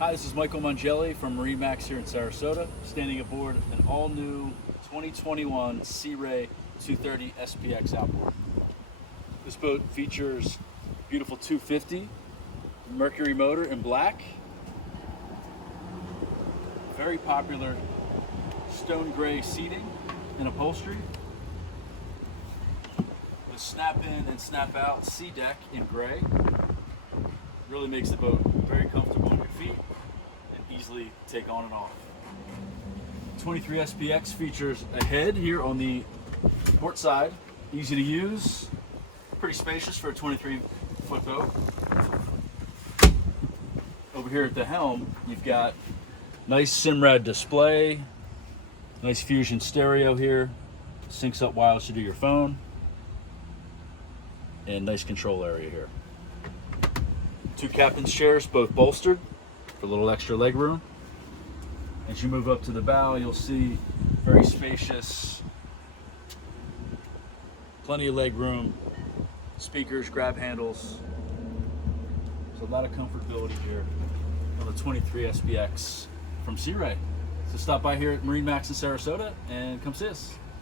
Hi, this is Michael Mangelli from MarineMax here in Sarasota, standing aboard an all-new 2021 Sea Ray 230 SPX Outboard. This boat features beautiful 250 Mercury motor in black, very popular stone gray seating and upholstery, with snap in and snap out sea deck in gray. Really makes the boat very comfortable on your feet and easily take on and off. 23 SPX features a head here on the port side, easy to use, pretty spacious for a 23-foot boat. Over here at the helm, you've got nice Simrad display, nice Fusion stereo here, syncs up wireless to do your phone, and nice control area here. Two captain's chairs, both bolstered for a little extra leg room. As you move up to the bow, you'll see very spacious, plenty of leg room, speakers, grab handles. There's a lot of comfortability here on the 23 SPX from Sea Ray. So stop by here at MarineMax in Sarasota and come see us.